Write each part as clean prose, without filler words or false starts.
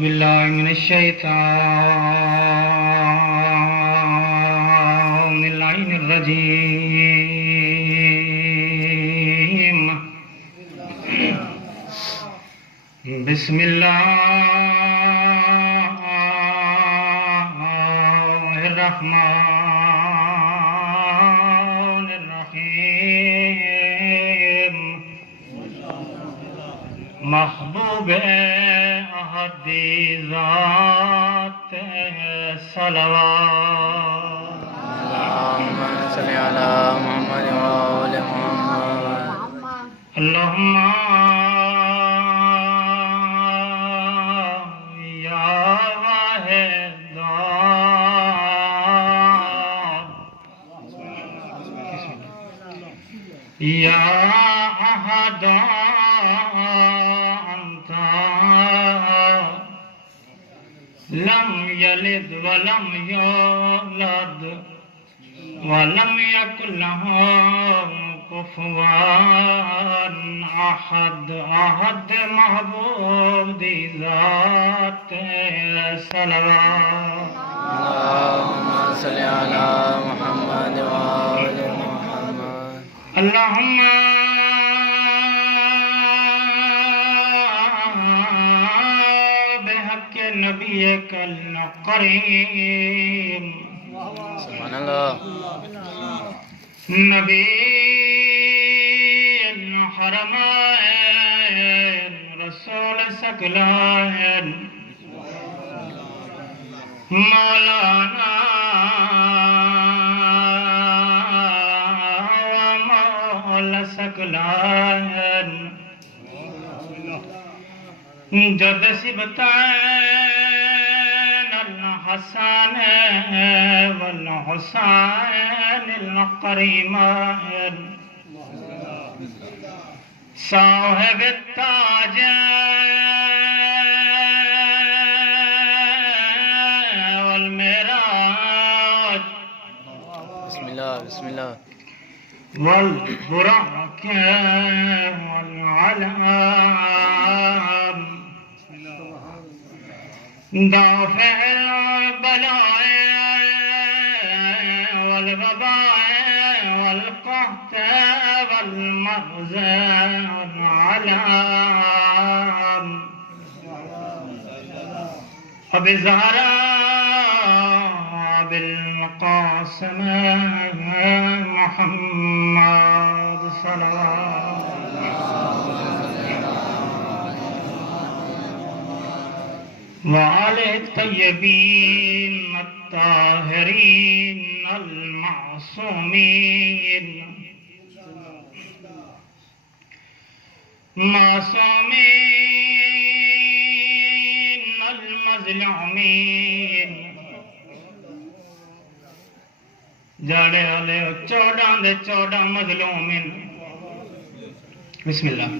بالله من الشيطان اللعين الرجيم. بسم الله الرحمن الرحيم. محبوب احدی ذات صلوات. اللهم صل على محمد وآل محمد. اللهم یا واحد یا احد انت لم یلد ولم یولد ولم یکن له کفوا احد. احد محبوب دی ذات صلوات. اللهم صل على محمد وآل محمد. اللهم بحق نبیک الکریم. سبحان اللہ. نبی الحرمین رسول ثقلین مولانا و مولا ثقلین. جد سبتین الحسن والحسین القریمین صاحب التاج والمعراج. بسم اللہ بسم اللہ. والبراق والعلام دافع البلاء والوباء والقحط والمرض والعلام. وبالزهراء بالمقاسم محمد صلوات. وآله الطيبين الطاهرين المعصومين معصومين المظلومين. جاڑے والے 14 دے 14 مظلومین. بسم اللہ.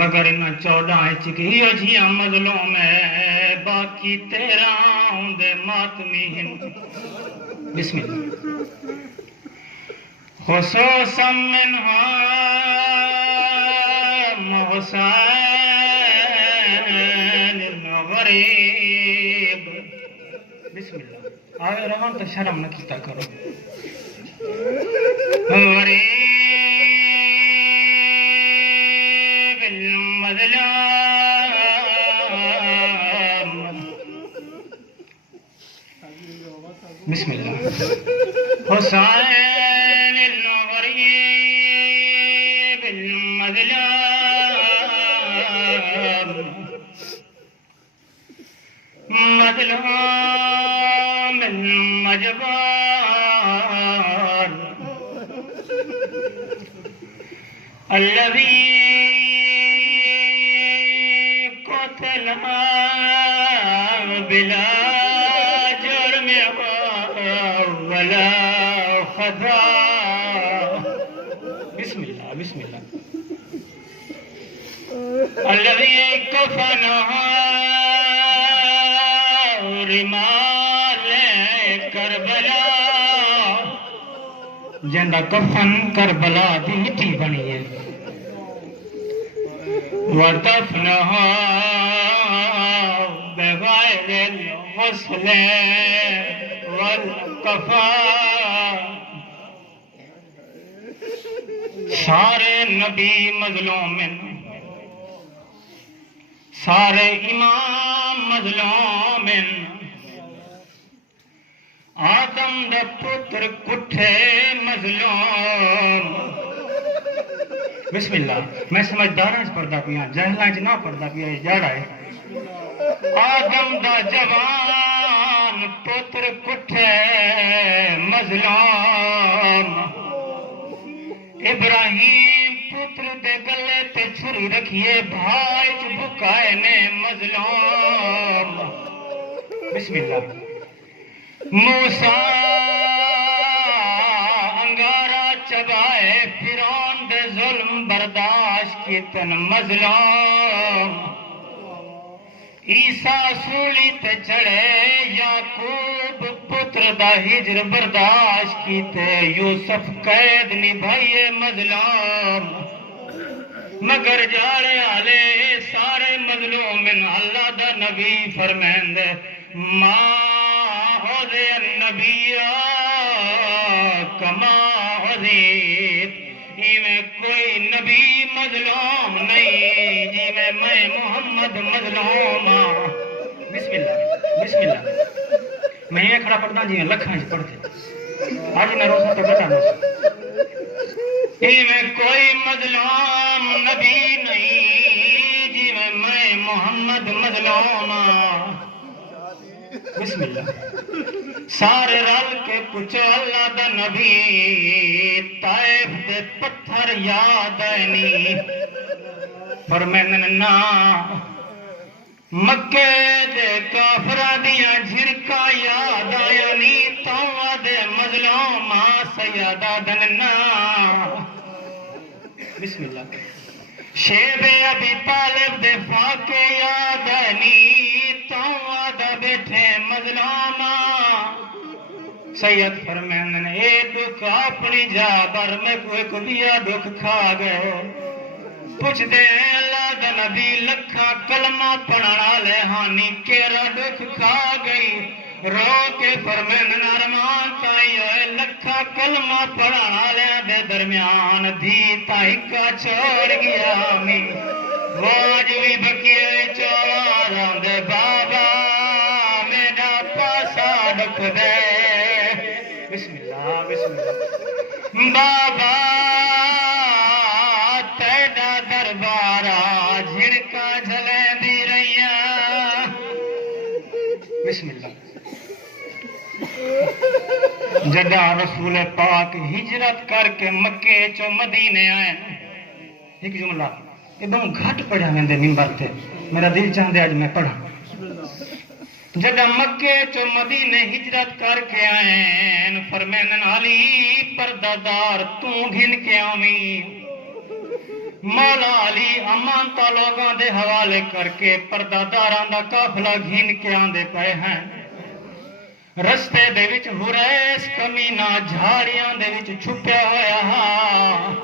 مگر ان 14 چکیو جیاں مظلوم ہے باقی 13 دے ماتمین. بسم اللہ. خصوصا منهم حسین الغریب. بسم اللہ. آئے رہاں تو شرم نہ کیتا کرو. غریب المظلوم. بسم اللہ. حسین الغریب المظلوم مظلوم المجبور الذي قتل بلا جرم ولا خطا. بسم اللہ بسم اللہ. الذي كفنه رمال کربلا. جندا کفن کربلا دی مٹی بنی ہے. ودفنها الغسل والکفا سارے نبی مظلوم سارے امام مظلوم آدم دا پتر کٹھے مظلوم بسم اللہ میں سمجھداراں چ پڑھدا پیاں جہلاں چ نہ پڑھدا پیا جاڑا ہے آدم دا جوان پتر کٹھے مظلوم ابراہیم پتر دے گلے تے چھری رکھیے بھائی چ بکائے نے مظلوم بسم اللہ موسیٰ انگارہ چبائے فرعون دے ظلم برداشت کیتن مظلوم عیسیٰ سولی تے چڑھے یعقوب پتر دا ہجر برداشت کیتے یوسف قید نبھائیے مظلوم مگر جاڑے آلے سارے مظلوم اللہ دا نبی فرمیندے ما عذی النبی کما عذیت میں کوئی نبی مظلوم نہیں جی میں محمد مظلوم بسم اللہ میں یہ کھڑا پڑھتا جی میں لکھاں سے پڑھتے آج میں روزہ تو بتا دوں میں کوئی مظلوم نبی نہیں جی میں محمد مظلوم بسم اللہ سارے رل کے پوچھو اللہ دا نبی طائف دے پتھر یاد آئنی فرمائن نا مکے دے کافرہ دیاں جھرکا یاد آئنی توہ دے مظلوم سیادہ دننا بسم اللہ شیب ابی طالب دے فاقے یاد آئنی توہ دا بیٹھے مظلوم سید فرمین اے دکھ اپنی جا بر میں کوئی کبیا دکھ کھا گئے پوچھ دے اللہ دا نبی لکھا کلمہ پڑھنا لے ہانی کیرا دکھ کھا گئی رو کے فرمین نرمان تائی ہوئے لکھا کلمہ پڑھنا لے دے درمیان دی تائی کا چھوڑ گیا می واج بھی بکیے چواران دے بابا میرا پاسا دکھ دے بسم اللہ بابا تیڑا دربارہ جھڑکا جھلے دی رہیا بسم اللہ جدہ رسول پاک ہجرت کر کے مکے چو مدینے آئے ایک جملہ ایک دم گھٹ پڑھا میں دے ممبر تھے میرا دل چاہتے آج میں پڑھا جدہ مکے چو مدینے ہجرت کر کے آئین فرمینن علی پردادار تو گھن کے آمی مولا علی امانتا لوگاں دے حوالے کر کے پرداداران دا قافلہ گھن کے آندے پے ہیں رستے دے وچ حریس کمینہ جھاڑیاں دے وچ چھپیا ہویا ہاں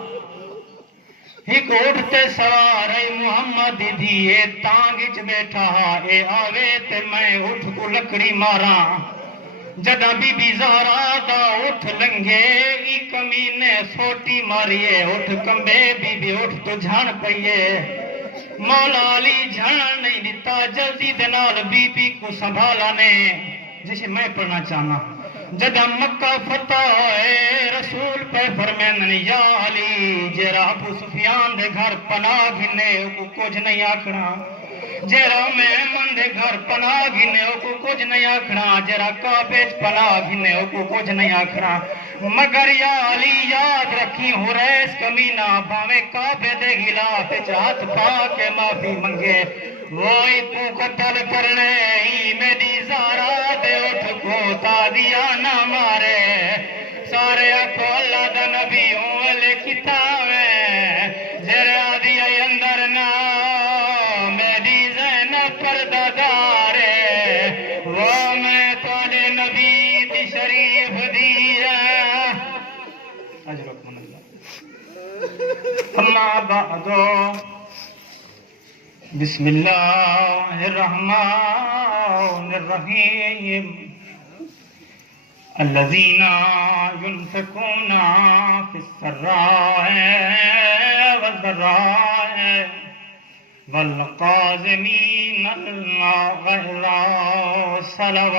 ایک اٹھتے سوار اے محمد دیئے تانگچ بیٹھا اے آوے تے میں اٹھ کو لکڑی مارا جدہ بی بی زہرا دا اٹھ لنگے ای کمینے سوٹی ماریے اٹھ کمبے بی بی اٹھ تو جھان پئیے مولا علی جھان نہیں دیتا جلدی دنال بی بی کو سنبھالا نے جسے میں پڑھنا چاہنا جدہ مکہ فتح ہوئے رسول پہ فرمین یا علی جیرا ابو سفیان دے گھر پناہ گھنے کو کچھ نہیں آکھنا جیرا محمد دے گھر پناہ گھنے کو کچھ نہیں آکھنا جیرا کعبیج پناہ گھنے کو کچھ نہیں آکھنا مگر یا علی یاد رکھی حریس کمینہ باویں کعبے دے غلاف ہاتھ پا کے معافی منگے وہی تو قتل کرنے ہی میری زہرا دے اٹھ کو تادیا نہ مارے سارے اکھو اللہ دا نبی اولے کتابیں جرا دیا اندر نا میری زینب پردادارے وہ میں توڑے نبی دی شریف دیا اجرکم اللہ اما بعدو بسم اللہ الرحمن الرحمن الرحیم الذین ينفقون في السراء والضراء والقاظمین الغیظ